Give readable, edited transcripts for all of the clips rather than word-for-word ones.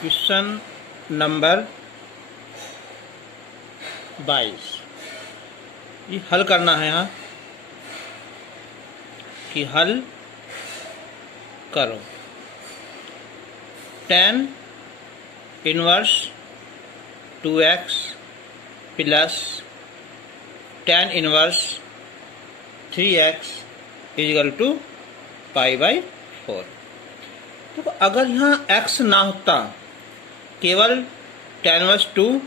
Question number 22 ये हल करना है यहाँ कि हल करो। tan inverse 2x plus tan inverse 3x equal to π/4। तो अगर यहाँ x ना होता, केवल tan इनवर्स 2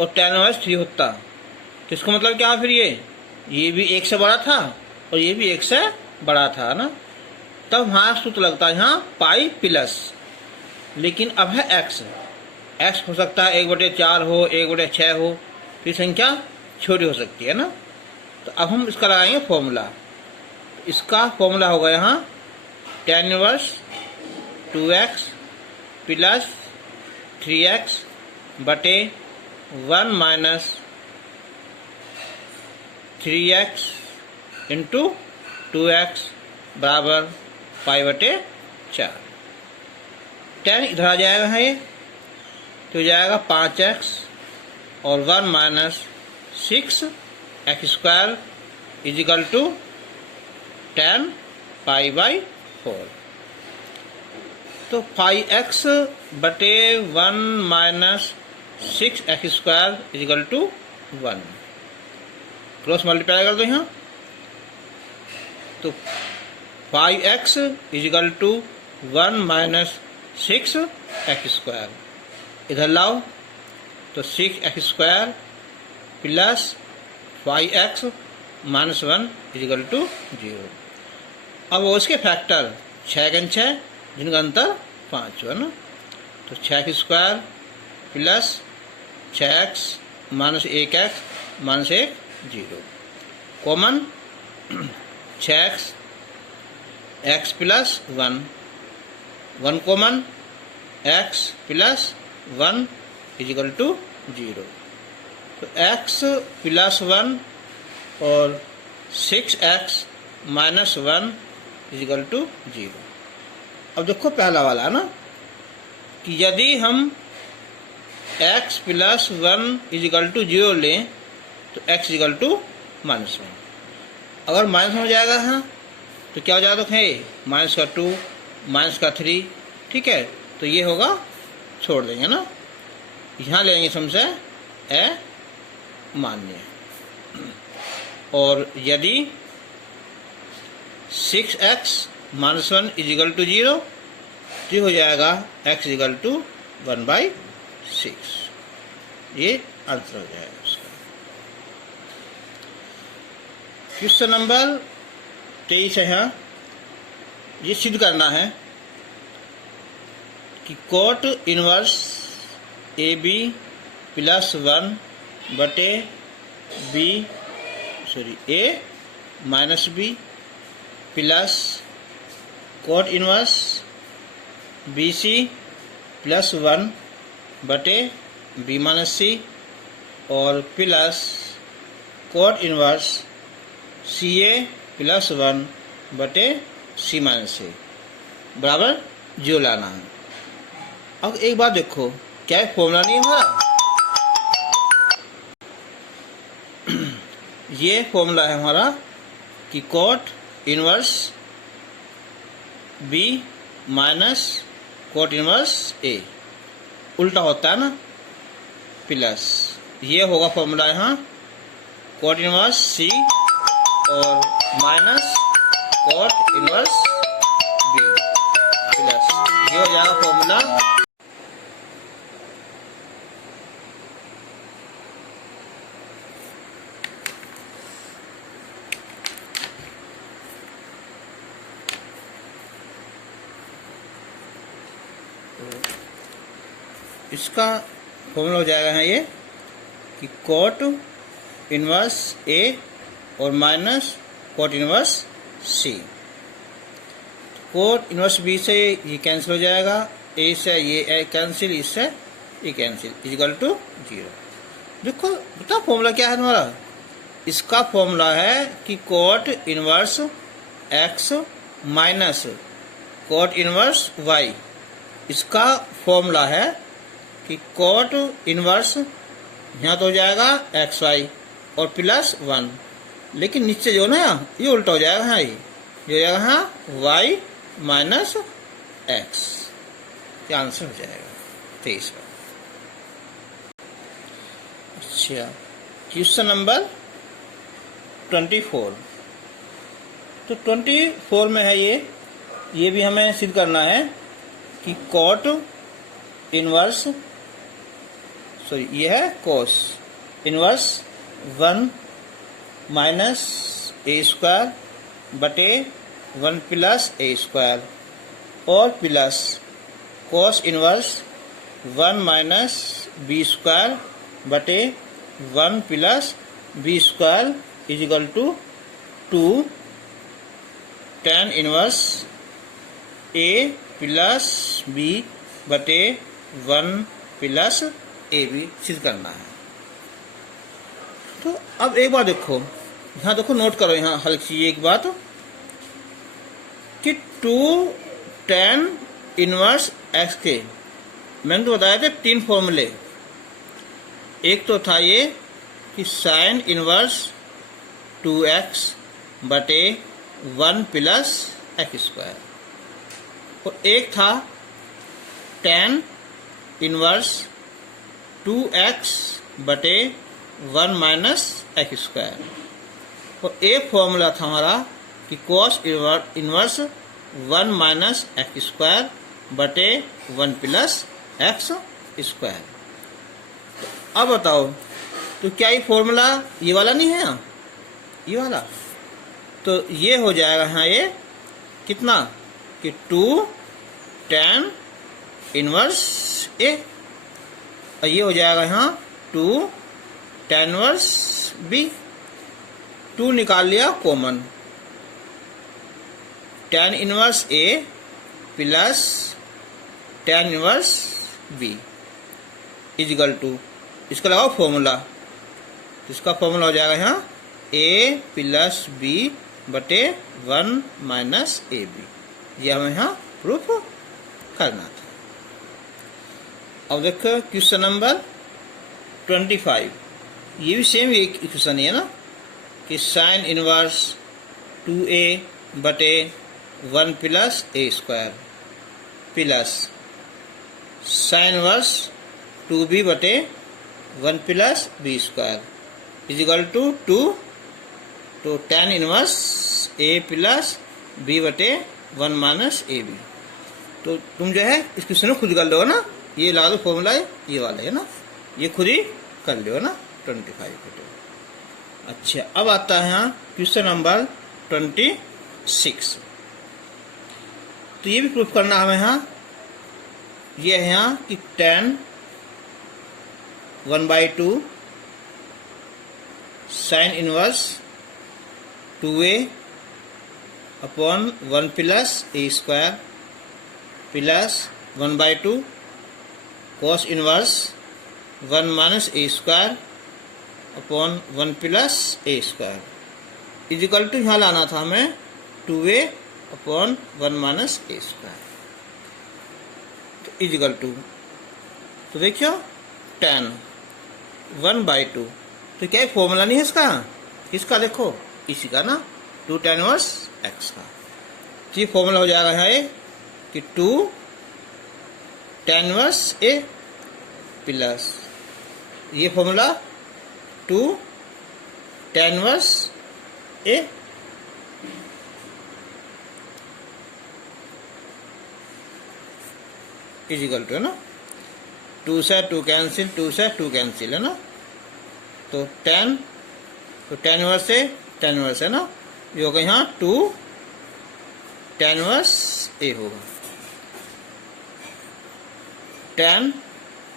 और tan इनवर्स 3 होता, तो इसका मतलब क्या? फिर ये भी 1 से बड़ा था और ये भी 1 से बड़ा था ना, तब हमारा सूत्र लगता है यहाँ पाई प्लस। लेकिन अब है x हो सकता है 1/4 हो, 1/6 हो, फिर संख्या छोटी हो सकती है ना। तो अब हम इसका लगाएंगे फॉर्मूला। इसका फॉर्मूला होगा यहाँ tan inverse 2x plus 3x बटे 1 माइनस 3x इंटू 2x बराबर π/4। tan इधर आ जाएगा है ये, तो जाएगा 5x और 1 minus 6x² is equal to tan π/4। तो 5x बटे 1 minus 6x² is equal to 1। Cross multiply कर दो यहाँ, तो 5x is equal to 1 minus 6x²। इधर लाओ तो 6x² plus 5x minus 1 is equal to 0। अब उसके फैक्टर 6 × 6 जिनका अंतर 5 है ना, तो 6x² plus 6x minus 1x minus 1 0 common 6x x plus 1 common x plus 1 is equal to 0। तो x प्लस 1 और 6x माइनस 1 इजिकल टू 0। अब देखो पहला वाला है ना कि यदि हम x प्लस 1 इजिकल टू 0 लें तो x इजिकल टू -1। अगर माइनस हो जाएगा हाँ तो क्या हो जाएगा? तो है -2 -3, ठीक है। तो ये होगा, छोड़ देंगे ना, यहाँ लेंगे समझे मान्य। और यदि 6x माइनस 1 इजिकल टू 0 तो हो जाएगा x इजिकल टू 1/6। ये आंसर हो जाएगा उसका। क्वेश्चन नंबर 23 है यहाँ, ये सिद्ध करना है कि कोट इनवर्स AB प्लस 1 बटे A minus B plus cot inverse BC plus 1 बटे B माइनस C और plus cot inverse CA plus 1 बटे C माइनस C बराबर 0 लाना है। अब एक बात देखो, क्या फॉर्मूला नहीं है हमारा? ये फॉर्मूला है हमारा कि cot inverse B minus cot inverse A उल्टा होता है ना, प्लस ये होगा फॉर्मूला यहाँ कोट इनवर्स C और minus cot inverse B plus ये हो जाएगा फॉर्मूला। इसका फॉर्मूला हो जाएगा ये कि कोट इनवर्स A और minus cot inverse C। Cot inverse B से ये कैंसिल हो जाएगा, A से ये कैंसिल, इससे ये कैंसिल, इजिकल टू 0। देखो बता फॉर्मूला क्या है तुम्हारा? इसका फॉर्मूला है कि cot inverse X minus cot inverse Y, इसका फॉर्मूला है कि कॉट इनवर्स यहाँ तो हो जाएगा एक्स वाई और प्लस 1, लेकिन नीचे जो ना ये उल्टा हो जाएगा। हाँ, ये हो जाएगा हाँ वाई माइनस एक्स, ये आंसर हो जाएगा 23 का। अच्छा, क्वेश्चन नंबर 24। तो 24 में है ये भी हमें सिद्ध करना है कि कॉट इनवर्स, सॉरी ये है cos inverse 1 minus A square बटे 1 प्लस ए स्क्वायर और plus cos inverse 1 minus B square बटे 1 plus B square is equal to 2 tan inverse A plus B बटे 1 प्लस ए बी सिद्ध करना है। तो अब एक बार देखो, यहाँ देखो, नोट करो यहाँ हल कीजिए एक बात कि 2 tan इनवर्स एक्स के मैंने तो बताया थे 3 फॉर्मूले। एक तो था ये कि साइन इनवर्स 2x बटे 1 प्लस एक्स स्क्वायर, और एक था tan इनवर्स 2x बटे 1 माइनस एक्स स्क्वायर, और एक फॉर्मूला था हमारा कि cos inverse 1 minus x square बटे 1 प्लस एक्स स्क्वायर। अब बताओ, तो क्या ये फॉर्मूला ये वाला नहीं है यहाँ, ये वाला? तो ये हो जाएगा यहाँ ये कितना कि 2 tan इनवर्स ए, और ये हो जाएगा यहाँ 2 tan इनवर्स बी। 2 निकाल लिया common, tan inverse A plus tan inverse B is equal to, इसका लगाओ फॉर्मूला, इसका फॉर्मूला हो जाएगा यहाँ ए प्लस बी बटे 1 माइनस ए बी। ये हमें यहाँ प्रूफ करना था। अब देखो क्वेश्चन नंबर 25, ये भी सेम एक क्वेश्चन है ना कि साइन इनवर्स 2a बटे 1 plus A square plus sine inverse 2b बटे 1 plus B square is equal to 2, तो tan inverse a plus b बटे 1 माइनस ए बी। तो तुम जो है इस क्वेश्चन में खुद कर लो ना, ये लगा दो फॉर्मूला ये वाला है ना, ये खुद ही कर लो ना 25 को। अच्छा, अब आता है यहाँ क्वेश्चन नंबर 26। तो ये भी प्रूफ करना हमें यहाँ, ये है यहाँ कि tan 1/2 sine inverse 2a upon 1 plus A square plus 1/2 cos inverse 1 minus A square upon 1 plus A square is equal to यहाँ लाना था हमें 2a upon 1 minus A square, तो इजिकल टू, तो देखियो tan 1/2, तो क्या फॉर्मूला नहीं है इसका, इसका देखो इसी का ना 2 tan इनवर्स एक्स का, ये फॉर्मूला हो जाएगा यहाँ कि 2 tan इनवर्स ए प्लस ये formula 2 tan inverse A is equal to है ना 2 से 2 कैंसिल, 2 से 2 कैंसिल है ना, तो tan इनवर्स है ना, ये होगा यहाँ 2 tan इनवर्स ए होगा। tan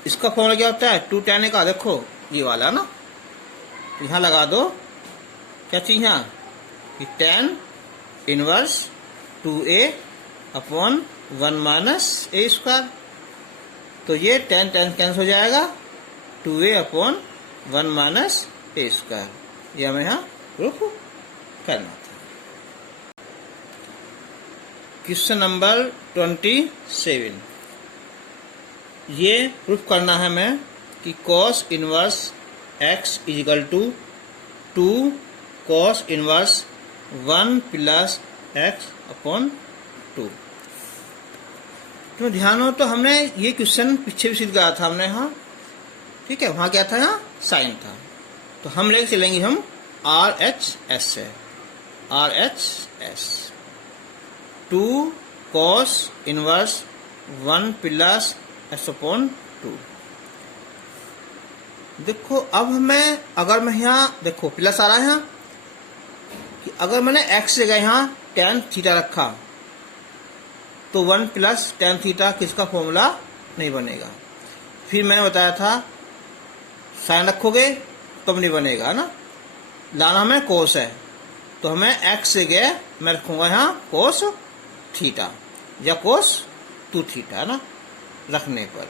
इसका फॉर्मूला क्या होता है 2 tan ए का, देखो ये वाला ना, तो यहाँ लगा दो क्या चीज यहाँ कि tan inverse 2a upon 1 minus A square, तो ये tan कैंसिल हो जाएगा 2a upon 1 minus A square, ये हमें यहाँ प्रूफ करना था। Question number 27। ये प्रूफ करना है हमें कि cos inverse x is equal to cos inverse 1 plus x upon 2। तो ध्यान हो तो हमने ये क्वेश्चन पीछे भी सिद्ध करा था हमने यहाँ, ठीक है। वहाँ क्या था, यहाँ साइन था। तो हम लेके चलेंगे हम RHS से, RHS 2 cos inverse 1 plus x upon 2। देखो अब हमें, अगर मैं यहाँ देखो प्लस आ रहा है यहाँ, कि अगर मैंने x जगह यहाँ tan थीटा रखा तो 1 प्लस tan थीटा किसका फॉर्मूला नहीं बनेगा। फिर मैंने बताया था साइन रखोगे तब नहीं बनेगा ना, लाना हमें कोस है, तो हमें x जगह मैं रखूंगा यहाँ कोस थीटा या कोस 2 थीटा ना, रखने पर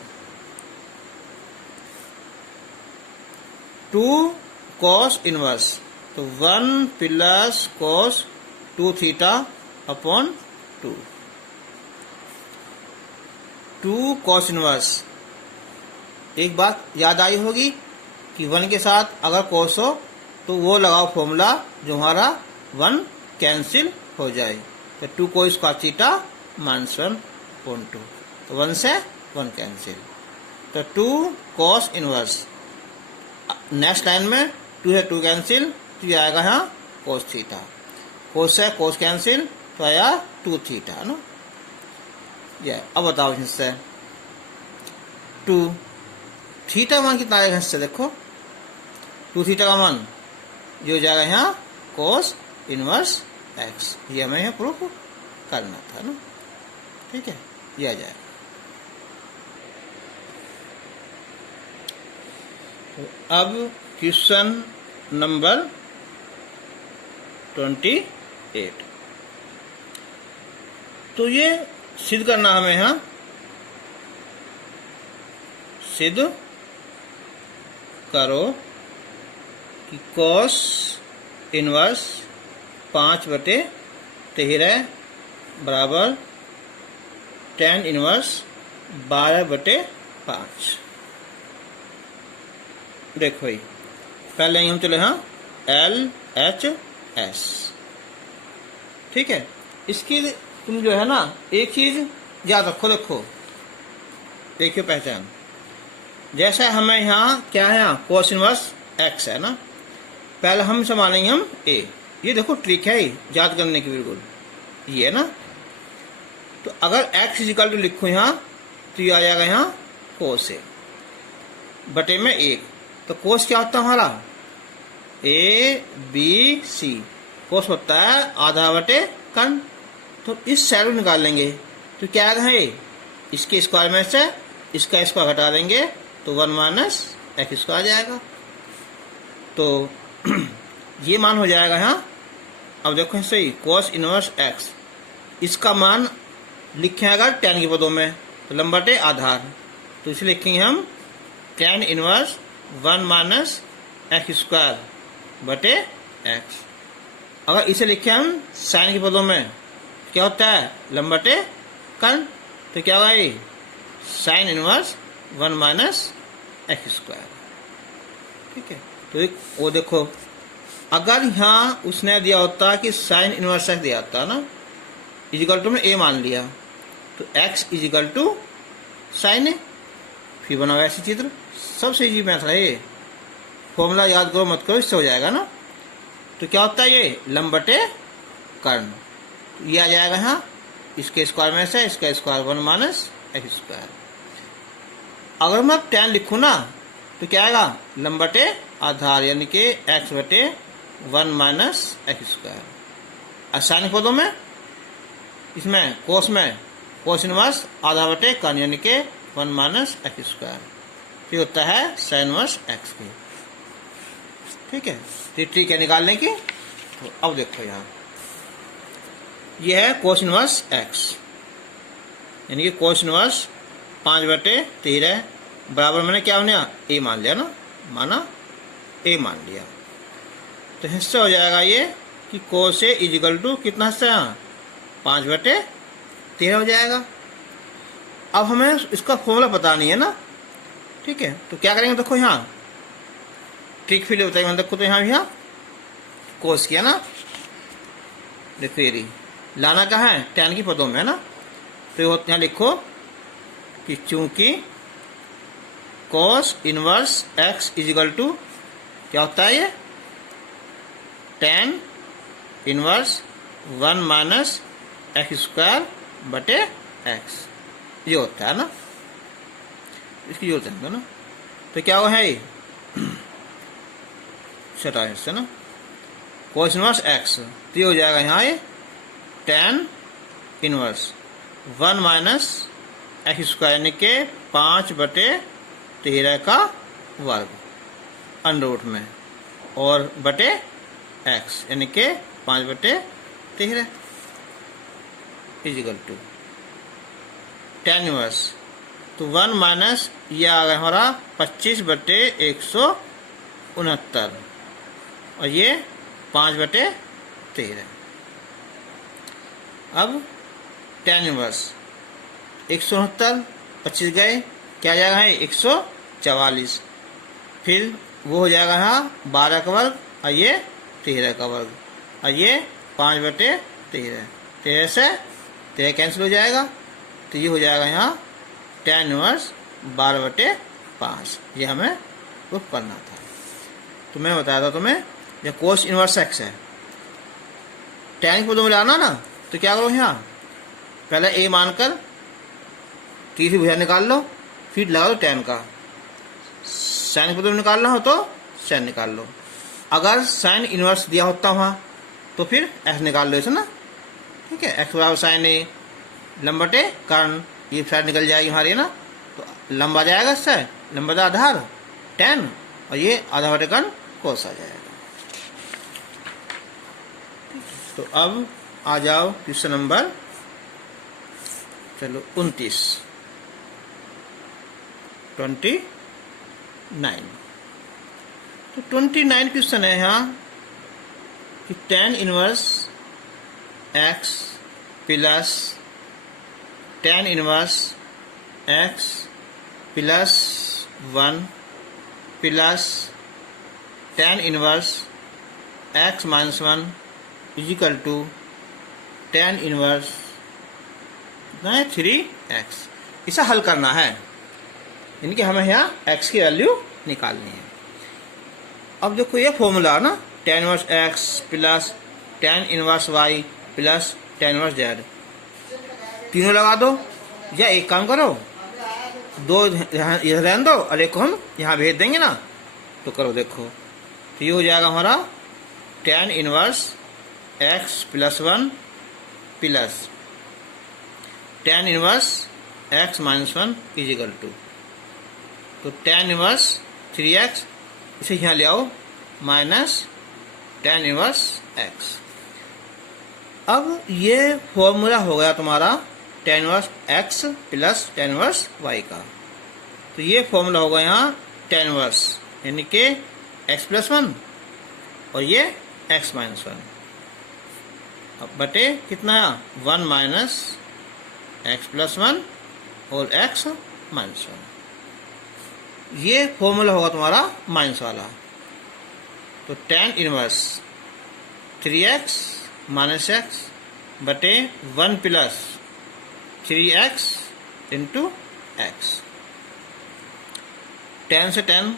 2 cos इनवर्स, तो 1 plus cos 2 theta upon 2 cos inverse. एक बात याद आई होगी कि 1 के साथ अगर cos हो तो वो लगाओ फॉर्मूला जो हमारा 1 कैंसिल हो जाए, तो 2 cos का थीटा माइनस 1 अपॉन 2, तो 1 से 1 कैंसिल, तो 2 cos इनवर्स। नेक्स्ट लाइन में 2 है 2 कैंसिल, तो ये आएगा यहाँ cos थीटा, cos से cos कैंसिल, तो आया 2 थीटा ना। ये अब बताओ इससे 2 थीटा मान कितना आएगा, इससे देखो 2 थीटा का मान ये हो जाएगा यहाँ cos इनवर्स x। ये हमें यहाँ प्रूफ करना था ना, ठीक है, ये आ जाएगा। तो अब क्वेश्चन नंबर 28, तो ये सिद्ध करना हमें यहाँ, सिद्ध करो कि cos इनवर्स 5/13 बराबर tan इनवर्स 12/5। देखो भाई पहले हम चले हाँ LHS, ठीक है। इसकी तुम जो है ना एक चीज याद रखो, देखो देखियो पहचान, जैसा हमें यहाँ क्या है, यहाँ cos इनवर्स x है ना, पहले हम संभालेंगे हम a। ये देखो ट्रिक है याद करने की, बिल्कुल ये ना। तो अगर x इजिकल टू लिखो यहाँ तो ये आ जाएगा यहाँ cos a बटे में 1, तो cos क्या होता है हमारा ABC, cos होता है आधा बटे कर्ण, तो इस साइड निकाल लेंगे तो क्या आएगा है, इसके स्क्वायर में से इसका स्क्वायर घटा देंगे तो 1 माइनस x स्क्वायर आ जाएगा, तो ये मान हो जाएगा यहाँ। अब देखो सही cos इनवर्स x, इसका मान लिखे अगर tan के पदों में तो लंबटे आधार, तो इसे लिखेंगे हम tan inverse 1 minus x square बटे x। अगर इसे लिखे हम साइन के पदों में क्या होता है, लंबटे कर्ण, तो क्या होगा ये sine inverse 1 minus x square, ठीक है। तो एक वो देखो, अगर यहाँ उसने दिया होता कि साइन इनवर्स x दिया होता ना, इजिकल टू में a मान लिया, तो x is equal to sine a, फिर बना ऐसी चित्र। सबसे इजी मैथड है ये, फॉर्मूला याद करो मत करो, इससे हो जाएगा ना। तो क्या होता है ये लंबटे कर्ण, ये आ जाएगा यहाँ इसके स्क्वायर में से इसका स्क्वायर 1 माइनस x स्क्वायर। अगर मैं tan लिखूँ ना तो क्या आएगा लंबटे आधार, यानी कि x बटे 1 माइनस x स्क्वायर। आसानी पदों में इसमें कोस में कोस इनवर्स आधा बटे कर्ण, यानी कि 1 माइनस x स्क्वायर, फिर होता है साइन इनवर्स x की, ठीक है। तो ट्रिक है निकालने की। तो अब देखो यहाँ ये है कोस इनवर्स x, यानी कि कोस इनवर्स 5/13 बराबर मैंने क्या होने a मान लिया ना, माना a मान लिया, तो हिस्सा हो जाएगा ये कि कोस a इजिकल टू कितना हिस्सा है 5/13 हो जाएगा। अब हमें इसका फॉर्मूला पता नहीं है ना, ठीक है। तो क्या करेंगे, देखो यहाँ ट्रिक फिर बताइए, देखो तो यहाँ भैया कोस किया ना, देखो ये रही, लाना कहाँ है, tan की पदों में है ना। तो यहाँ लिखो कि चूंकि cos inverse x is equal to क्या होता है, ये tan inverse 1 minus x square बटे x, ये होता है ना, इसकी जरूरत है ना। तो क्या हुआ है, ये छठा इससे ना cos इनवर्स x, तो ये हो जाएगा यहाँ ये tan inverse 1 minus x square यानी के 5/13 का वर्ग अंडर रूट में, और बटे x यानी के 5/13 इजिकल टू tan इनवर्स, तो 1 माइनस ये आ गया हमारा 25/169 और ये 5/13। अब tan इनवर्स 169 25 गए, क्या जाएगा है 144, फिर वो हो जाएगा यहाँ 12 का वर्ग और ये 13 का वर्ग, और ये 5/13, 13 से 13 कैंसिल हो जाएगा, तो ये हो जाएगा यहाँ tan इनवर्स 12/5। ये हमें प्रूफ करना था। तो मैं बताया था तुम्हें, जब cos इनवर्स x है, tan की पदों में लाना ना, तो क्या करो यहाँ पहले a मानकर तीसरी भुजा निकाल लो, फिर लगा दो tan का, sin की पदों में निकालना हो तो sin निकाल लो। अगर sin इनवर्स दिया होता वहाँ तो फिर x निकाल लो इसे ना, ठीक है। x बराबर sin a लंबटे कारण ये साइड निकल जाएगी हमारी ना, तो लंबा जाएगा, इससे लंबा आधार tan और ये आधा बटे कारण cos आ जाएगा। तो अब आ जाओ क्वेश्चन नंबर, चलो 29 तो 29 क्वेश्चन है यहाँ कि tan inverse x plus tan inverse x plus 1 plus tan inverse x minus 1 is equal to tan inverse 3x, इसे हल करना है, इनके हमें यहाँ x की वैल्यू निकालनी है। अब देखो ये फॉर्मूला ना, tan inverse x plus tan inverse y plus tan inverse z, तीनों लगा दो, या एक काम करो, दो इधर रहने दो और एक को हम यहाँ भेज देंगे ना, तो करो देखो, तो ये हो जाएगा हमारा tan inverse x plus 1 plus tan inverse x minus 1 is equal to, तो tan इनवर्स 3x, इसे यहाँ ले आओ, माइनस tan इनवर्स x। अब ये फॉर्मूला हो गया तुम्हारा tan inverse x plus tan inverse y का, तो ये फॉर्मूला होगा यहाँ tan इनवर्स यानी कि x प्लस 1 और ये x माइनस 1, अब बटे कितना 1 माइनस x प्लस 1 और x माइनस 1, ये फॉर्मूला होगा तुम्हारा माइनस वाला। तो tan inverse 3x minus x बटे 1 plus 3x into x, tan से tan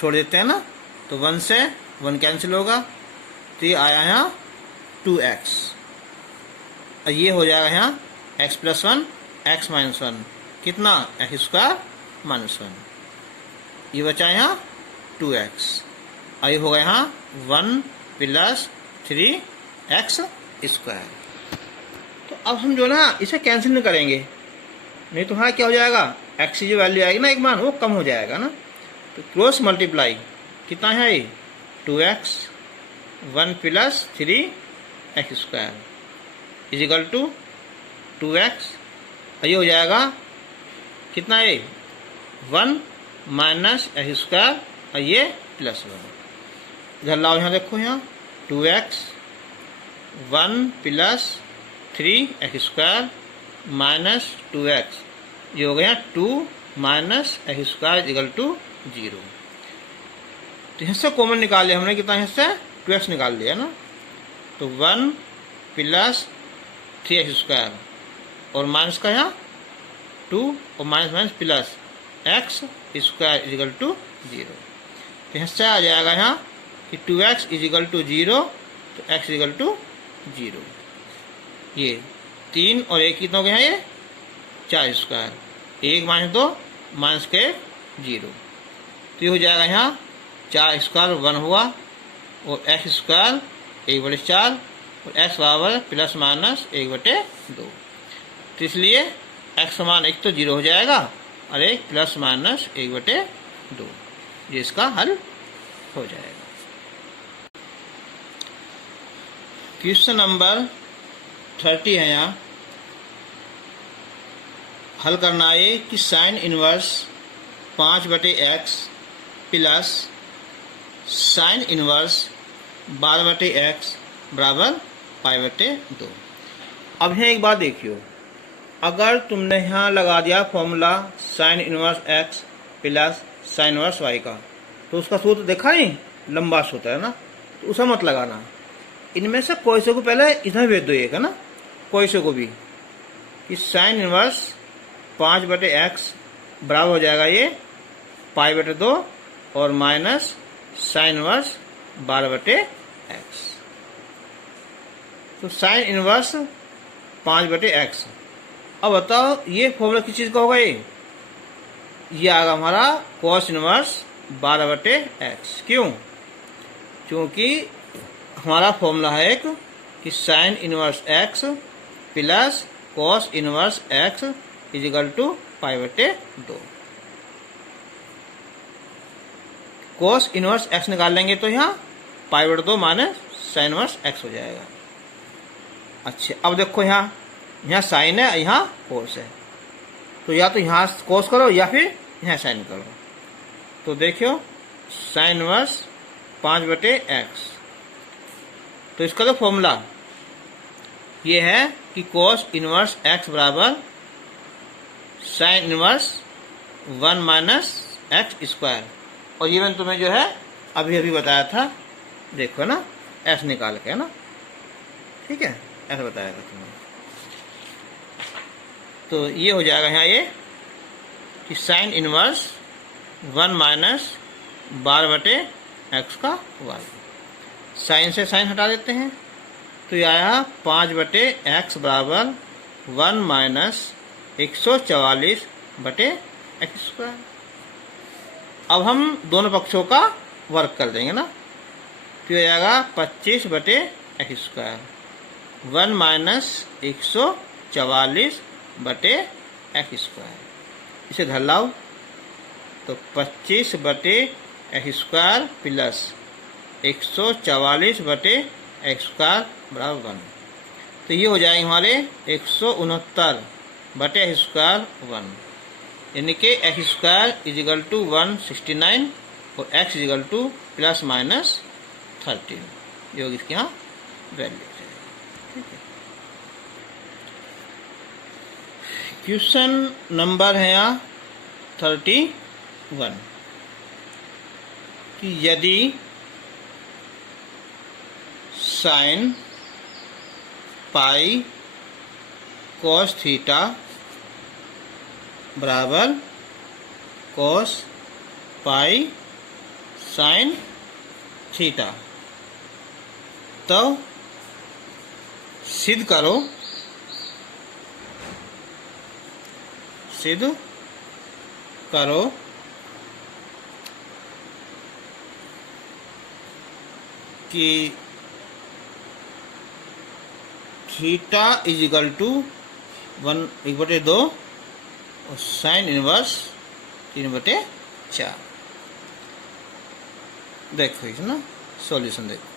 छोड़ देते हैं ना, तो 1 से 1 कैंसिल होगा, तो ये आया यहाँ 2x, और ये हो जाएगा यहाँ x प्लस 1 x माइनस 1, कितना x स्क्वायर माइनस 1, ये बचा यहाँ 2x, और ये होगा यहाँ 1 प्लस 3x स्क्वायर। तो अब हम जो ना इसे कैंसिल नहीं करेंगे, नहीं तो हाँ क्या हो जाएगा, x की जो वैल्यू आएगी ना एक मान, वो कम हो जाएगा ना, तो क्रॉस मल्टीप्लाई कितना है ये 2x 1 plus 3x square is equal to 2x, ये हो जाएगा कितना है 1 माइनस एक्स स्क्वायर और ये प्लस 1, इधर लाओ, यहाँ देखो यहाँ 2x 1 plus 3x square minus 2x ये हो गया 2 minus x square equal to 0। तो यहाँ से कॉमन निकाल लिया हमने, कितना यहाँ से 2x निकाल लिया ना, तो 1 प्लस 3x स्क्वायर और माइनस का यहाँ 2 और minus minus plus x square equal to 0। तो यहाँ से आ जाएगा यहाँ कि 2x इक्वल टू 0, तो x इक्वल टू 0। ये 3 और 1 कितना हो गया ये 4 स्क्वायर, 1 माइनस 2 माइनस के 0। तो ये हो जाएगा यहाँ 4 स्क्वायर 1 हुआ और x स्क्वायर 1/4 और x बराबर प्लस माइनस 1/2। तो इसलिए x समान 1 तो 0 हो जाएगा और 1 प्लस माइनस 1/2, ये इसका हल हो जाएगा। क्वेश्चन नंबर 30 है यहाँ, हल करना है कि sine inverse 5/x plus sine inverse 12/x बराबर π/2। अब यहाँ एक बात देखियो, अगर तुमने यहाँ लगा दिया formula sine inverse x plus sine inverse y का, तो उसका सूत्र देखा नहीं, लंबा सूत्र है ना, तो उसे मत लगाना। इनमें से कोई से को पहले इधर भेज दो, एक है ना, कोई से को भी कि साइन इनवर्स 5/x बराबर हो जाएगा ये π/2 और माइनस साइन इनवर्स 12/x। तो साइन इनवर्स 5/x। अब बताओ ये फॉर्मूला किस चीज़ का होगा, ये आएगा हमारा कॉस इनवर्स 12/x। क्यों? क्योंकि हमारा फॉर्मूला है एक कि sine inverse x plus cos inverse x is equal to π/2। Cos inverse x निकाल लेंगे तो यहाँ π/2 माइनस साइन इनवर्स x हो जाएगा। अच्छा, अब देखो यहाँ साइन है, यहाँ कॉस है, तो या तो यहाँ कॉस करो या फिर यहाँ साइन करो। तो देखियो साइन इनवर्स 5/x, तो इसका तो फॉर्मूला ये है कि कॉस इनवर्स x बराबर sine inverse 1 minus x square. और ये मैंने तुम्हें जो है अभी अभी बताया था, देखो ना, s निकाल के, है ना, ठीक है, ऐसा बताया था तुम्हें। तो ये हो जाएगा यहाँ ये कि साइन इनवर्स 1 माइनस 12/x का वर्ग। साइन से साइन हटा देते हैं, तो ये आया 5/x बराबर 1 माइनस 144/x स्क्वायर। अब हम दोनों पक्षों का वर्ग कर देंगे ना, तो ये आएगा 25/x square, 1 minus 144/x square. इसे धर लाओ, तो 25/x square plus 144/x square बराबर 1। तो ये हो जाएंगे हमारे 169/x स्क्वायर 1, यानी कि x स्क्वायर इजिकल टू 169 और x is equal to plus minus 13। ये होगी इसकी यहाँ वैल्यू। ठीक है, क्वेश्चन नंबर है यहाँ 31 कि यदि साइन पाई कॉस थीटा बराबर कॉस पाई साइन थीटा, तो सिद्ध करो कि थीटा इजिकल टू 1/2 और साइन इनवर्स 3/4। देखो इस ना सॉल्यूशन देखो,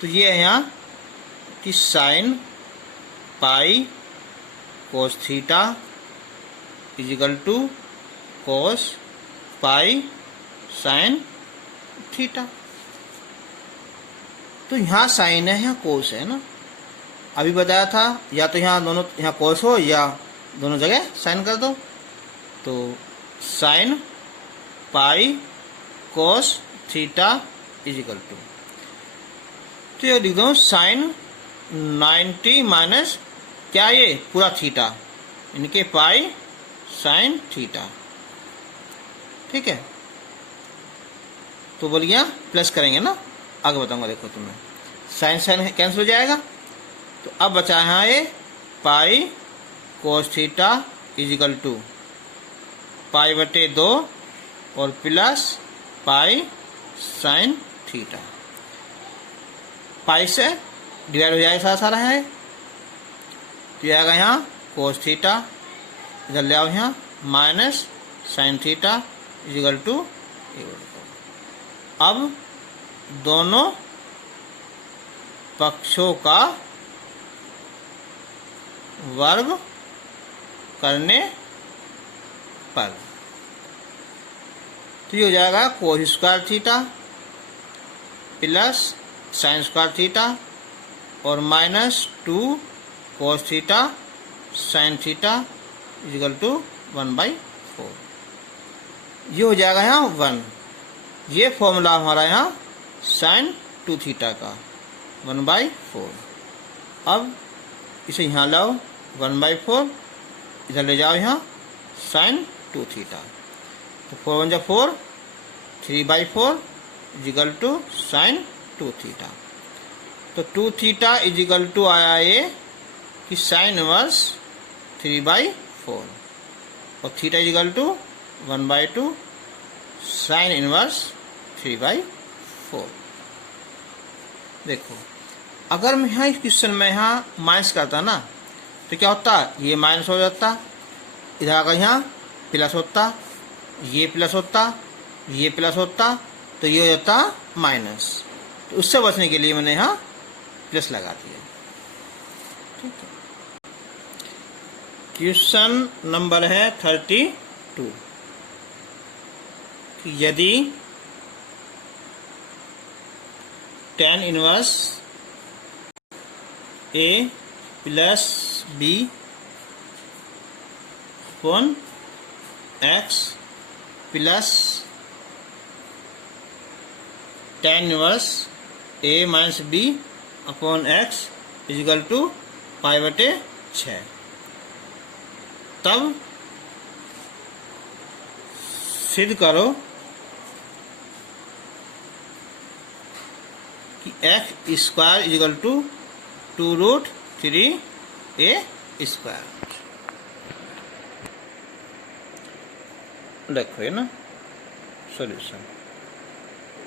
तो ये है यहाँ कि sine pi cos theta is equal to cos pi sine theta. तो यहाँ साइन है, यहाँ कोस है ना, अभी बताया था, या तो यहाँ दोनों, यहाँ कोस हो या दोनों जगह साइन कर दो, तो sine pi cos theta is equal to, तो ये लिख दो साइन 90 माइनस क्या ये पूरा थीटा, इनके पाई साइन थीटा। ठीक है, तो बोलिए प्लस करेंगे ना, आगे बताऊंगा। देखो तुम्हें साइन साइन कैंसिल हो जाएगा, तो अब बचा है ये pi cos theta is equal to pi बटे 2 और plus pi sine theta. Pi से डिवाइड हो जाएगा सारा सारा है, तो आएगा यहाँ कोस थीटा, इधर ले आओ यहाँ minus sine theta is equal to. अब दोनों पक्षों का वर्ग करने पर, तो ये हो जाएगा cos square theta plus sine square theta और minus 2 cos theta sine theta equal to 1/4। ये हो जाएगा यहाँ 1। ये फॉर्मूला हमारा यहाँ साइन 2 थीटा का 1/4। अब इसे यहाँ लाओ 1/4, इधर ले जाओ यहाँ साइन 2 थीटा, तो 4 1 4, 3/4 इजिकल टू साइन 2 थीटा। तो 2 थीटा इजिकल टू आया ये कि साइन इनवर्स 3/4 और theta is equal to 1/2 sine inverse 3/4। देखो अगर मैं यहाँ इस क्वेश्चन में यहाँ माइनस करता ना, तो क्या होता, ये माइनस हो जाता, इधर आकर यहाँ प्लस होता, ये प्लस होता, ये प्लस होता, तो ये हो जाता माइनस। तो उससे बचने के लिए मैंने यहाँ प्लस लगा दिया। ठीक है, क्वेश्चन नंबर है 32। यदि tan inverse a plus b upon x plus tan inverse a minus b upon x is equal to π/6, तब सिद्ध करो कि x square is equal to 2√3a square. देखो ये ना सॉल्यूशन,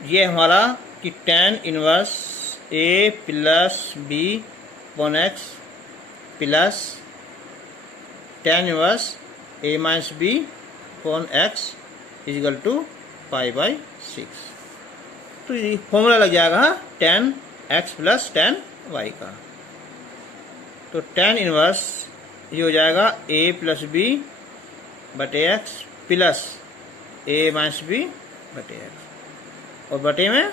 ये हमारा कि tan inverse a plus b upon x plus tan inverse a minus b upon x is equal to π/6। तो ये फॉर्मूला लग जाएगा tan x plus tan y का। तो tan इनवर्स ये हो जाएगा a प्लस b बटे x plus a minus b बटे x, और बटे में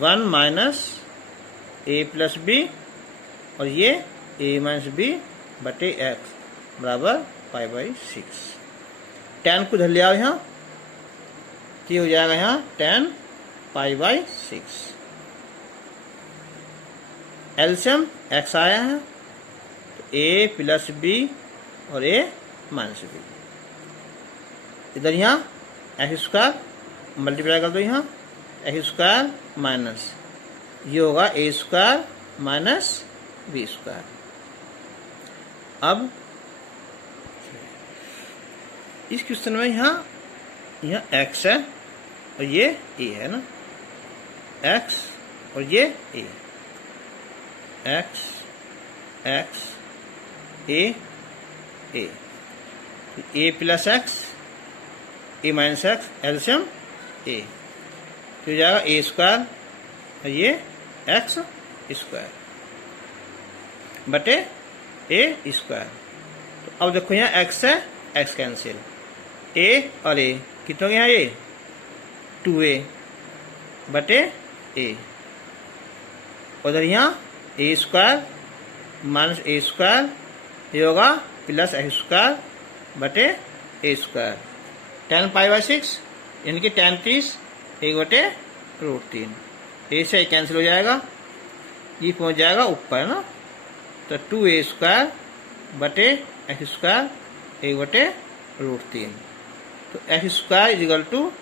1 माइनस a प्लस b और ये a माइनस b बटे x बराबर π/6। tan को धर ले आओ यहाँ, तो ये हो जाएगा यहाँ tan π/6। एलसीएम x आया है, तो a प्लस b और a माइनस b, इधर यहाँ एक्स स्क्वायर मल्टीप्लाई कर दो, यहाँ एक्स स्क्वायर माइनस ये होगा a square minus b square. अब इस क्वेश्चन में यहाँ x है और ये a है ना, x और ये a, x x a plus x a minus x LCM a, तो जाएगा a स्क्वायर और ये x स्क्वायर बटे a स्क्वायर। तो अब देखो यहाँ x है, x कैंसिल, a और a कितना हो गया यहाँ, a 2a बटे a, उधर यहाँ a square minus a square, ये होगा प्लस एक्स स्क्वायर बटे ए स्क्वायर। 10 पाई/6 यानी कि 10 30 1 बटे √3। ए से कैंसिल हो जाएगा, ये पहुंच जाएगा ऊपर ना, तो 2a² बटे एक्स स्क्वायर 1 बटे √3। तो X square is equal to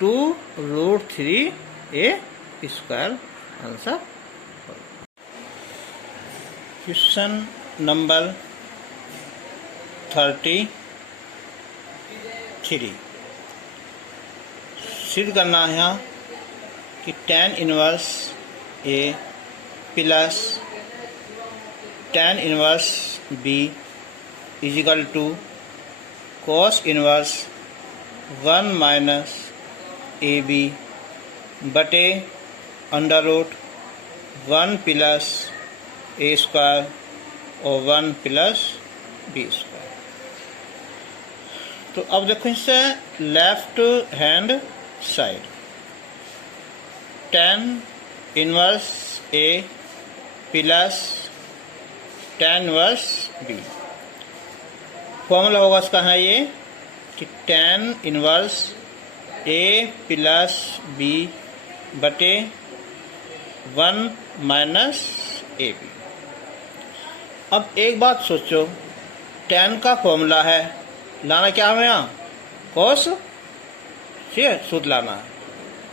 2√3a²। Answer. Question number 33। सिद्ध करना है यहाँ कि tan inverse a plus tan inverse b is equal to cos inverse 1 minus ab बटे √1 प्लस a² और 1 प्लस b²। तो अब देखो इससे left hand side tan inverse a plus tan inverse b। Formula होगा इसका है ये कि tan inverse a plus b बटे 1 माइनस ab। अब एक बात सोचो, tan का फॉर्मूला है, लाना क्या हमें यहाँ cos, ठीक है, सूत्र लाना है।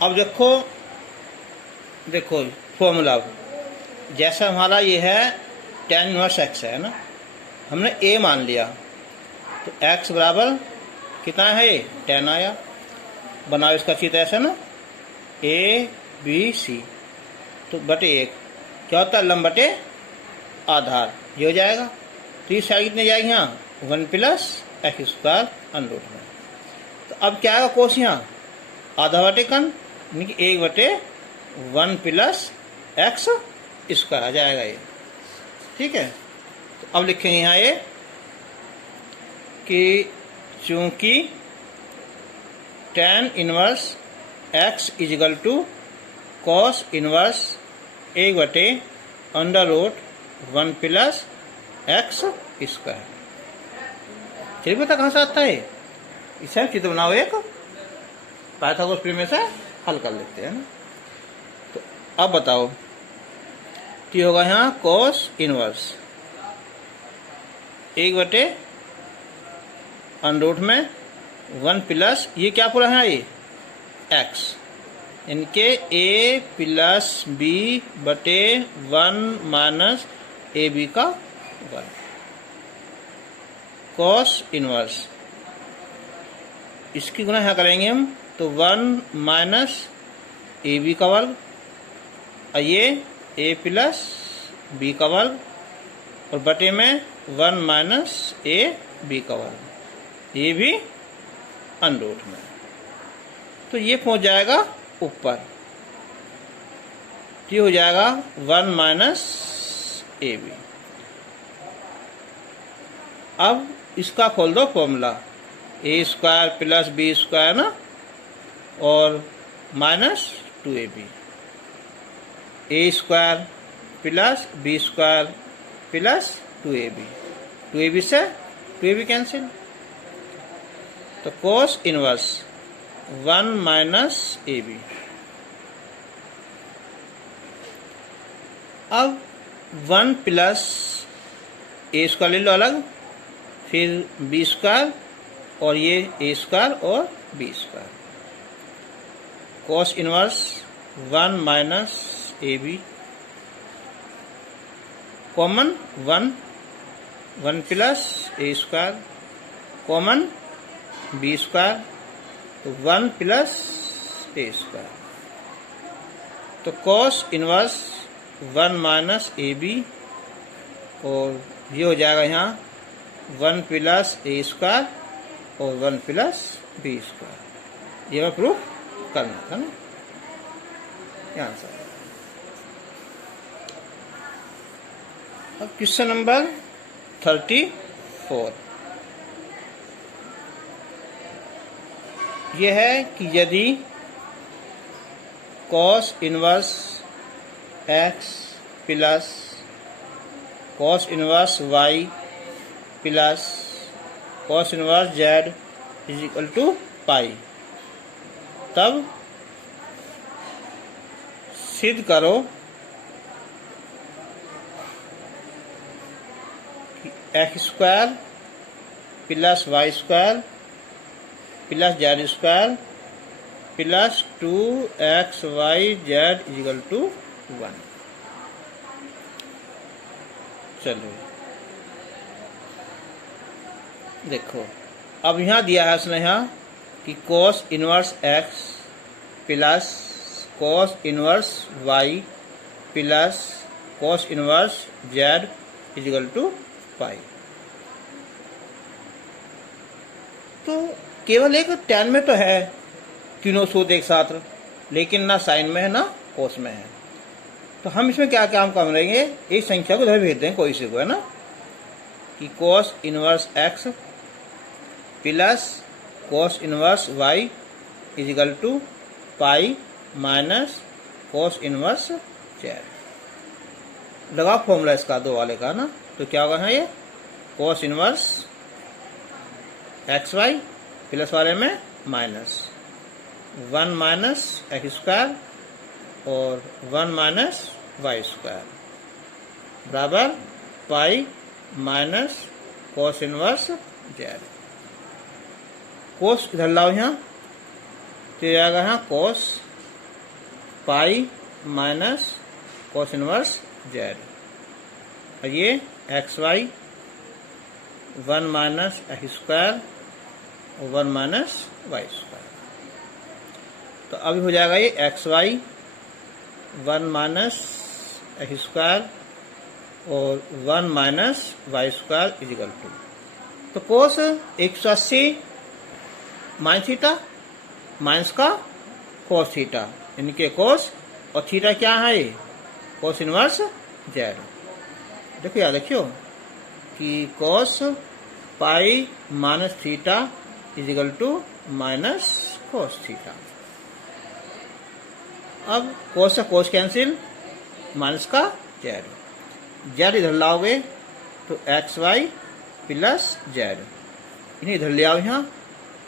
अब देखो फॉर्मूला, जैसा हमारा ये है tan इनवर्स x है ना, हमने a मान लिया, तो x बराबर कितना है, tan आया। बनाओ इसका चित्र ऐसा ना, a b c, तो बटे 1 क्या होता है, लंब बटे आधार, ये हो जाएगा। तो इस साइड कितने जाएगी यहाँ 1 प्लस x² √में। तो अब क्या आएगा कोस, यहाँ आधा बटे कन, यानी कि 1 बटे 1 प्लस x² आ जाएगा ये, ठीक है। तो अब लिखेंगे यहाँ ये कि चूंकि tan inverse x is equal to cos inverse 1 बटे √1 प्लस x²। चलिए पता कहाँ से आता है, इसे चित्र बनाओ, एक पाइथागोरस प्रमेय से हल कर लेते हैं ना। तो अब बताओ, तो होगा यहाँ cos इनवर्स 1 बटे √ में 1 प्लस, ये क्या पूरा है ये x, इनके a प्लस b बटे 1 माइनस ab का वर्ग। cos इनवर्स इसकी गुणा यहाँ करेंगे हम, तो 1 माइनस ab का वर्ग, और ये a प्लस b का वर्ग, और बटे में 1 माइनस ab का वर्ग, ये भी √ में। तो ये पहुंच जाएगा ऊपर, ये हो जाएगा 1 माइनस ab। अब इसका खोल दो फॉर्मूला, a² प्लस b² ना, और minus 2ab, a² plus b² plus 2ab, 2ab से 2ab कैंसिल, तो cos इनवर्स 1 माइनस ab। अब 1 प्लस a² ले लो अलग, फिर b² और ये a² और b², cos inverse 1 minus ab, common 1 plus a², common b², तो 1 प्लस a², तो cos इनवर्स 1 माइनस ab, और ये हो जाएगा यहाँ 1 प्लस a² और 1 प्लस b²। ये प्रूफ करना था ना, ये आंसर। अब क्वेश्चन नंबर 34, यह है कि यदि cos inverse x plus cos inverse y plus cos inverse z is equal to pi. तब सिद्ध करो x square plus y square plus z square plus 2xyz is equal to 1। चलो देखो, अब यहाँ दिया है उसने यहाँ कि cos inverse x plus cos inverse y plus cos inverse z is equal to pi. तो केवल एक tan में तो है तीनों सूत्र एक साथ, लेकिन ना साइन में है ना कोस में है। तो हम इसमें क्या काम करेंगे, एक संख्या को इधर भेज दें कोई से को, है ना, कि cos inverse x plus cos inverse y is equal to pi minus cos inverse z। लगा फॉर्मूला इसका दो वाले का ना, तो क्या होगा ये कोस इनवर्स xy प्लस वाले में माइनस 1 माइनस एक्स स्क्वायर और 1 माइनस वाई स्क्वायर बराबर pi minus cos inverse z. Cos इधर लाओ यहाँ, तो जाएगा यहाँ cos pi minus cos inverse z, और ये x Y 1 minus x square और 1 माइनस वाई स्क्वायर। तो अभी हो जाएगा ये x Y 1 minus x square और 1 minus Y square is equal to, तो कोस 180 माइनस थीटा माइनस का कोस थीटा, यानी कि कोस और थीटा क्या है ये कोस इनवर्स जेड। देखो याद रखियो कि cos pi minus theta is equal to minus cos theta. अब कोस से कोस कैंसिल, माइनस का जेड, जेड इधर लाओगे तो एक्स वाई प्लस जेड, इन्हें इधर ले आओ यहाँ,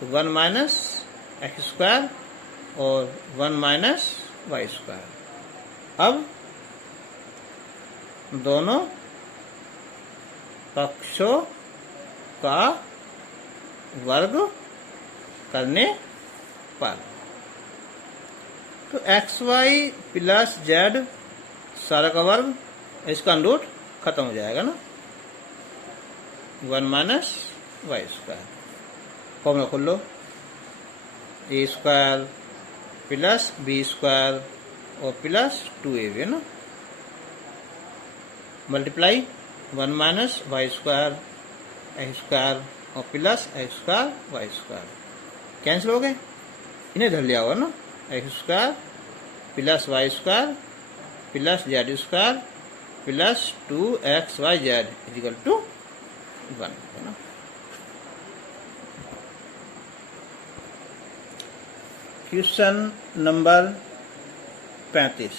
तो 1 माइनस एक्स स्क्वायर और 1 माइनस वाई स्क्वायर। अब दोनों पक्षों का वर्ग करने पर तो एक्स वाई प्लस जेड सारा का वर्ग, इसका अंडर रूट खत्म हो जाएगा ना, 1 माइनस वाई स्क्वायर। फॉर्मूला खोल लो, a square plus B square और प्लस 2ab है ना, multiply 1 minus Y square x square और plus x square y square, cancel हो गए, इन्हें धर लिया होगा ना, x square plus y square plus z square plus 2xyz is equal to 1 है ना। क्वेश्चन नंबर 35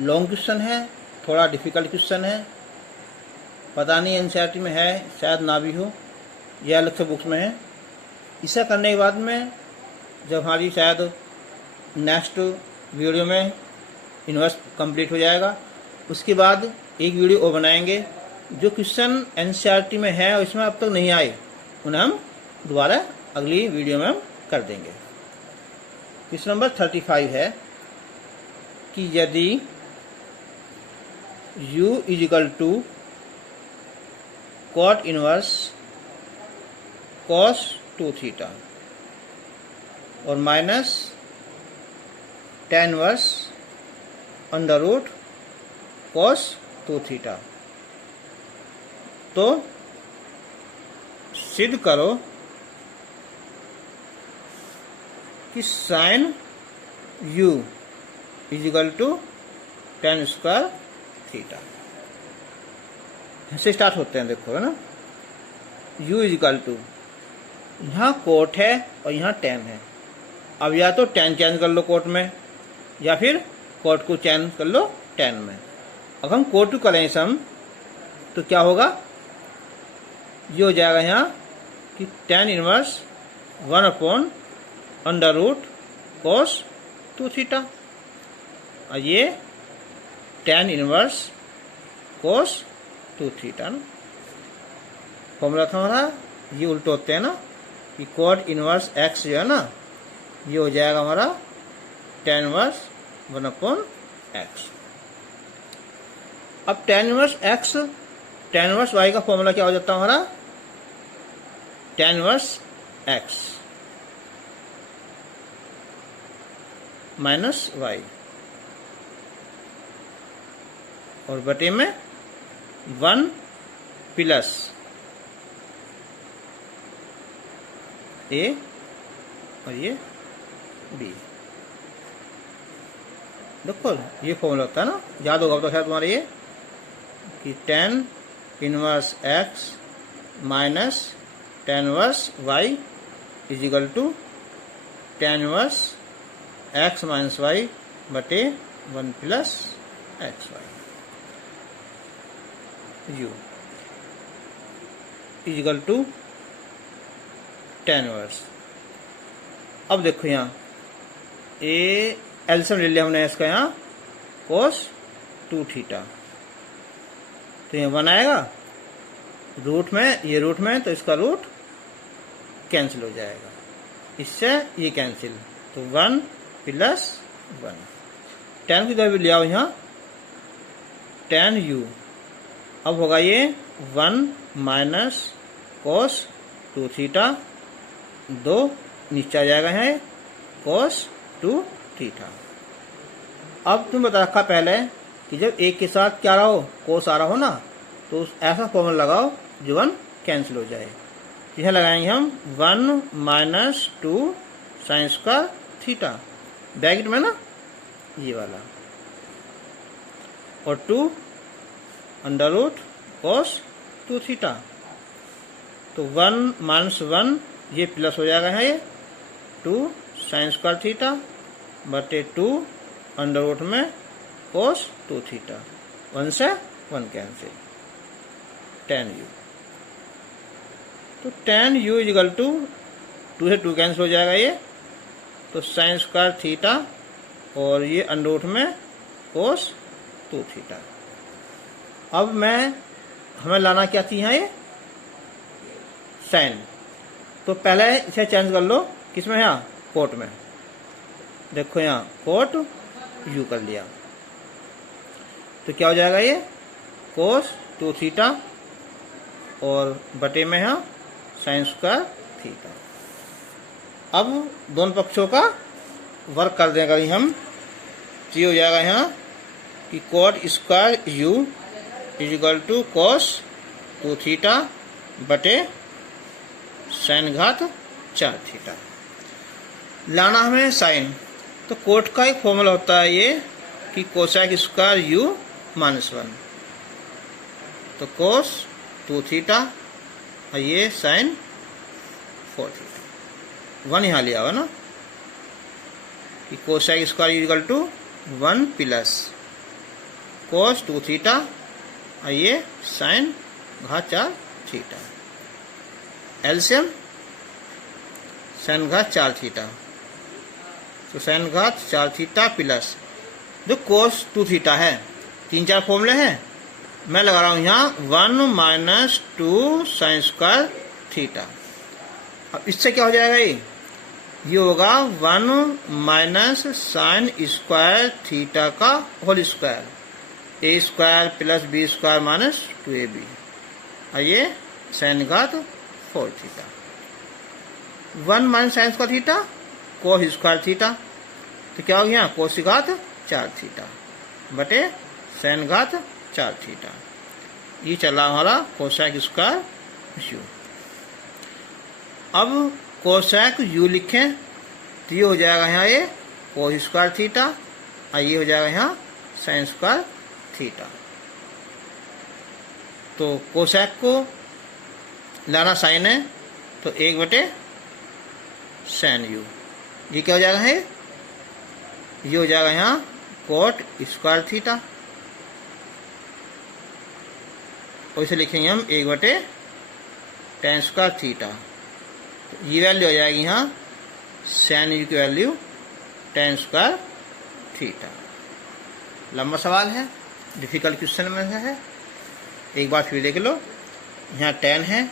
लॉन्ग क्वेश्चन है, थोड़ा डिफिकल्ट क्वेश्चन है, पता नहीं एनसीईआरटी में है शायद ना भी हो, यह अलग से बुक्स में है। इसे करने के बाद में जब हमारी शायद नेक्स्ट वीडियो में इन्वर्स कंप्लीट हो जाएगा, उसके बाद एक वीडियो और बनाएंगे जो क्वेश्चन एनसीईआरटी में है और इसमें अब तक नहीं आए, उन्हें हम दोबारा अगली वीडियो में हम कर देंगे। क्वेश्चन नंबर 35 है कि यदि u is equal to cot inverse cos 2 theta और minus tan inverse under root cos 2 theta, तो सिद्ध करो कि sine u is equal to tan square theta. ऐसे स्टार्ट होते हैं, देखो है ना, u इजिकल टू, यहाँ कोट है और यहाँ tan है, अब या तो tan चेंज कर लो कोट में या फिर कोट को चेंज कर लो tan में। अब हम कोट को करें सम, तो क्या होगा ये हो जाएगा यहाँ कि tan इनवर्स 1/√cos 2 थीटा, और ये tan इनवर्स cos 2 थीटा ना। फॉर्मूला था हमारा, ये उल्टे होते हैं ना कि cot इनवर्स x जो है ना, ये हो जाएगा हमारा tan इनवर्स 1/x। अब tan इनवर्स y का फॉर्मूला क्या हो जाता है हमारा, tan inverse x minus y, और बटे में 1 प्लस a और ये b। देखो ये फॉर्मूला होता है ना, याद होगा तो खैर तुम्हारे ये कि tan inverse x minus tan inverse y is equal to tan inverse x minus y बटे 1 plus X Y u is equal to tan inverse. अब देखो यहाँ एलसीएम ले लिया हमने इसका, यहाँ cos 2 थीटा, तो ये 1 आएगा रूट में, ये रूट में, तो इसका रूट कैंसिल हो जाएगा, इससे ये कैंसिल, तो 1 प्लस 1। tan की जगह ले आओ यहाँ tan u, अब होगा ये 1 माइनस cos 2 थीटा, 2 नीचे आ जाएगा है cos 2 थीटा। अब तुम बता रखा पहले कि जब एक के साथ क्या रहा हो, cos आ रहा हो ना, तो ऐसा फॉर्मूला लगाओ जो 1 कैंसिल हो जाए। यह लगाएंगे हम 1 minus 2 sign square theta, bracket में ना ये वाला, और 2 अंडर रूट cos 2 थीटा, तो 1 माइनस 1 ये प्लस हो जाएगा है, ये 2 साइन स्क्वायर थीटा बटे 2 अंडर रूट में cos 2 थीटा, 1 से 1 कैंसिल, tan u, तो tan u is equal to 2 से 2 कैंसिल हो जाएगा ये, तो साइन स्क्वायर थीटा और ये अंडर रूट में cos 2 थीटा। अब हमें लाना क्या थी यहाँ, ये साइन, तो पहले इसे चेंज कर लो, किसमें, यहाँ कोट में, देखो यहाँ कोट u कर लिया, तो क्या हो जाएगा ये cos 2 थीटा और बटे में यहाँ साइन स्क्वायर थीटा। अब दोनों पक्षों का वर्क कर देगा हम, तो ये हो जाएगा यहाँ कि cot square u is equal to cos 2 theta बटे साइन घात 4 थीटा। लाना हमें साइन, तो कोट का एक फॉर्मूला होता है ये कि कोसेक स्क्वायर u माइनस 1, तो cos 2 थीटा और ये साइन 4 थीटा, 1 यहाँ लिया हुआ ना कि cosec square equal to 1 plus cos 2 theta और ये साइन घात 4 थीटा, एलसीएम साइन घात 4 थीटा, तो साइन घात 4 थीटा प्लस जो cos 2 थीटा है, 3-4 फॉर्मूले हैं, मैं लगा रहा हूँ यहाँ 1 माइनस 2 साइन स्क्वायर थीटा। अब इससे क्या हो जाएगा, ये होगा 1 माइनस साइन स्क्वायर थीटा का whole square, a square plus B square minus 2ab, और ये साइन घात 4 theta, 1 minus sine square theta cos square theta, तो क्या हो गया कोस घात 4 थीटा बटे साइन घात 4 थीटा, ये चला हमारा कोसेक स्क्वायर u। अब कोसेक u लिखें तो ये हो जाएगा यहाँ ये कोस स्क्वायर थीटा और ये हो जाएगा यहाँ साइन स्क्वायर थीटा। तो कोसेक को लाना साइन है, तो 1 बटे साइन u, ये क्या हो जाएगा है, ये हो जाएगा यहाँ कोट स्क्वायर थीटा, और इसे लिखेंगे हम 1 बटे टेन स्क्वायर थीटा। तो ये वैल्यू आ जाएगी यहाँ साइन की वैल्यू टेन स्क्वायर थीटा। लंबा सवाल है, डिफिकल्ट क्वेश्चन में से है। एक बार फिर देख लो, यहाँ टेन है,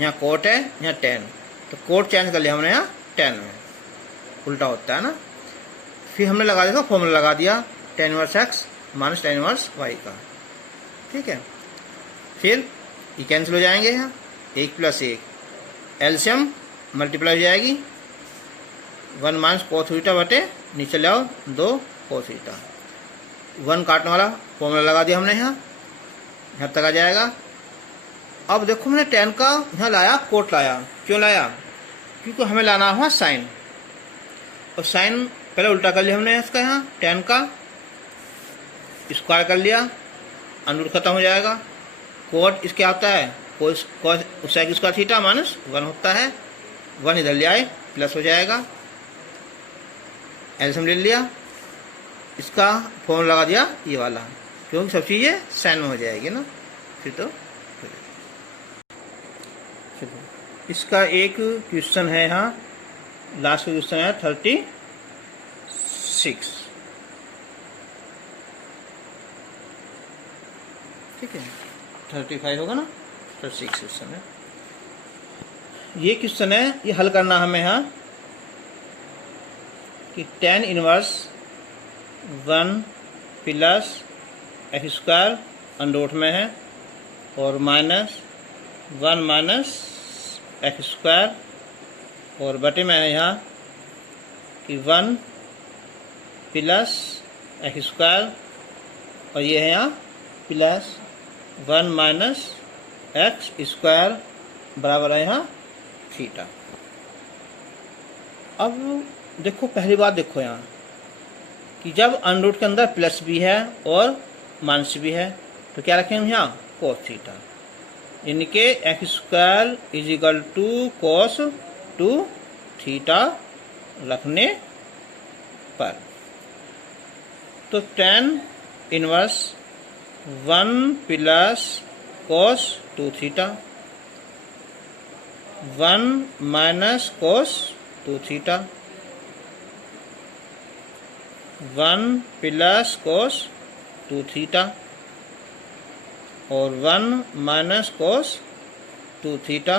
यहाँ कोट है, यहाँ टेन। तो कोट चेंज कर लिया हमने यहाँ टेन में, उल्टा होता है ना। फिर हमने लगा दिया, फॉर्मूला लगा दिया tan inverse x minus tan inverse y का। ठीक है, फिर ये कैंसिल हो जाएंगे, यहाँ एक प्लस एक एलसीएम मल्टीप्लाई हो जाएगी, वन माइनस कोस थीटा बटे नीचे ले आओ दो कोस थीटा। वन काटने वाला फॉर्मूला लगा दिया हमने, यहाँ तक आ जाएगा। अब देखो हमने टेन का यहाँ लाया, कोट लाया। क्यों लाया? क्योंकि हमें लाना हुआ साइन, और साइन पहले उल्टा कर लिया हमने इसका, यहाँ टेन का स्क्वायर कर लिया, अंडर खत्म हो जाएगा। कोट इसके आता है कोस स्क्वायर थीटा माइनस वन होता है, वन इधर ले आए प्लस हो जाएगा। एलसीएम ले लिया, इसका फॉर्मूला लगा दिया ये वाला, क्योंकि सब चीज़ें साइन में हो जाएगी ना। फिर तो इसका एक क्वेश्चन है, यहाँ लास्ट का क्वेश्चन है 36। ठीक है, 35 होगा ना, 36 क्वेश्चन है। ये क्वेश्चन है, ये हल करना हमें यहाँ कि ten inverse one plus x square under में है, और minus one minus x square, और बटे में है यहाँ कि वन प्लस एक्स स्क्वायर, और ये है यहाँ plus one minus x square बराबर है यहाँ थीटा। अब देखो पहली बात देखो यहाँ कि जब अंडर के अंदर प्लस भी है और माइनस भी है, तो क्या रखें हम यहाँ कोस थीटा, यानी कि x square is equal to cos two theta रखने पर। तो tan inverse one plus cos two theta, one minus cos two theta, one plus cos two theta, और one minus cos two theta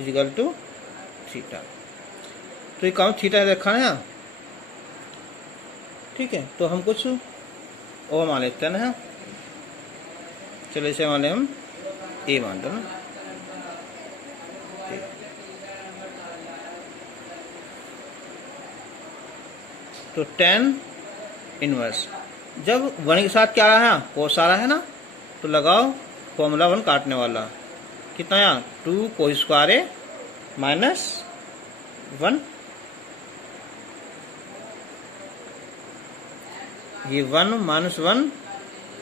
is equal to theta. तो ये काम theta रखा है यहाँ। ठीक है, तो हम कुछ और मान लेते हैं ना। चलो इसे मान ले हम ए मान दो ना। तो टेन इनवर्स, जब वन के साथ क्या आ रहा है, कोस आ रहा है ना, तो लगाओ फॉर्मूला वन काटने वाला। कितना यहाँ टू कोस स्क्वायर है माइनस वन, ये वन माइनस वन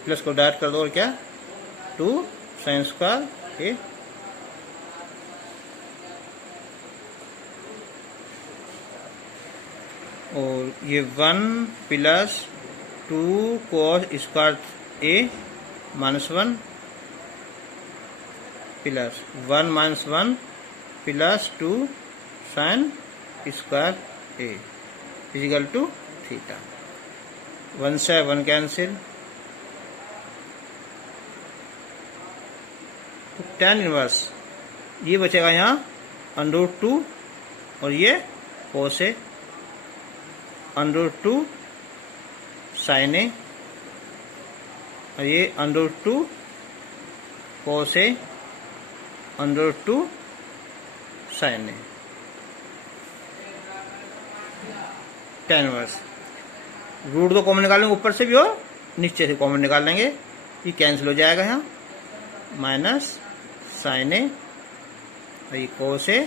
प्लस को डायरेक्ट कर दो, और क्या टू साइन स्क्वायर ए, और ये one plus two cos square A minus one plus one minus one plus two sine square A is equal to theta. One से one cancel, तो tan inverse ये बचेगा यहाँ अंडर टू, और ये cos A under two sine A, और ये under two cos A under two sine A. Tan inverse root तो कॉमन निकाल लेंगे, ऊपर से भी और नीचे से कॉमन निकाल लेंगे, ये कैंसिल हो जाएगा यहाँ, माइनस साइन ए, और ये कोस ए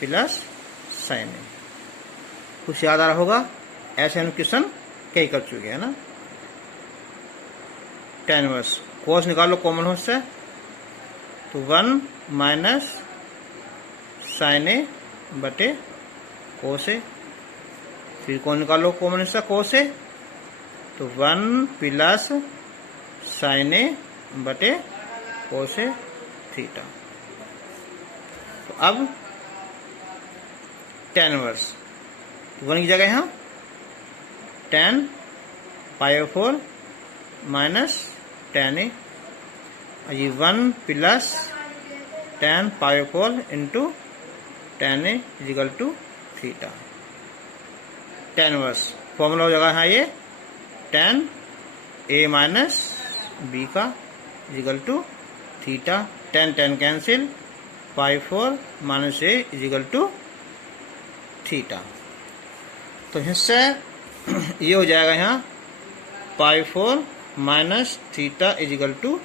प्लस साइन ए। कुछ याद आ रहा होगा, ऐसे हम क्वेश्चन कई कर चुके हैं ना। टेन इनवर्स कोस निकालो कॉमन हो से, तो वन माइनस साइन ए बटे कोस ए, फिर कौन निकालो कॉमन हिस्सा कोस ए, तो वन प्लस साइन ए बटे कोस ए थीटा। तो अब tan इनवर्स 1 की जगह यहाँ tan π/4 माइनस tan a, ये 1 plus tan π/4 into tan a is equal to theta. tan inverse formula हो जाएगा ये tan a माइनस b का is equal to theta. tan cancel, π/4 minus a is equal to theta. तो इससे ये हो जाएगा यहाँ π/4 minus theta is equal to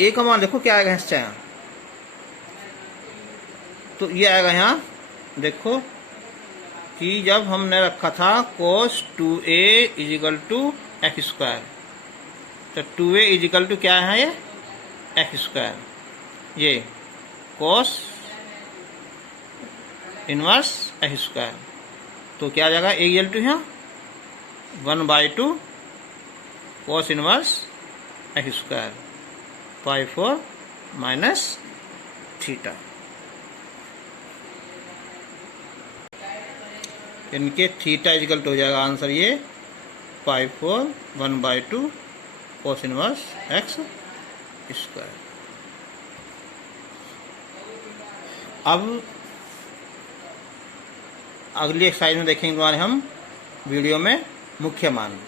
a का मान देखो क्या आएगा इससे यहाँ। तो ये आएगा यहाँ देखो कि जब हमने रखा था cos 2a equal to x square, तो 2a इजिकल टू क्या है ये एक्स स्क्वायर, ये cos इनवर्स एक्स स्क्वायर। तो क्या आ जाएगा a इक्वल टू यहाँ 1/2 cos inverse x square π/4 minus theta. इनके थीटा इजिकल टू हो जाएगा आंसर ये π/4 1/2 cos इनवर्स एक्स स्क्वायर। अब अगली एक्सरसाइज में देखेंगे तुम्हारे हम वीडियो में मुख्य मान।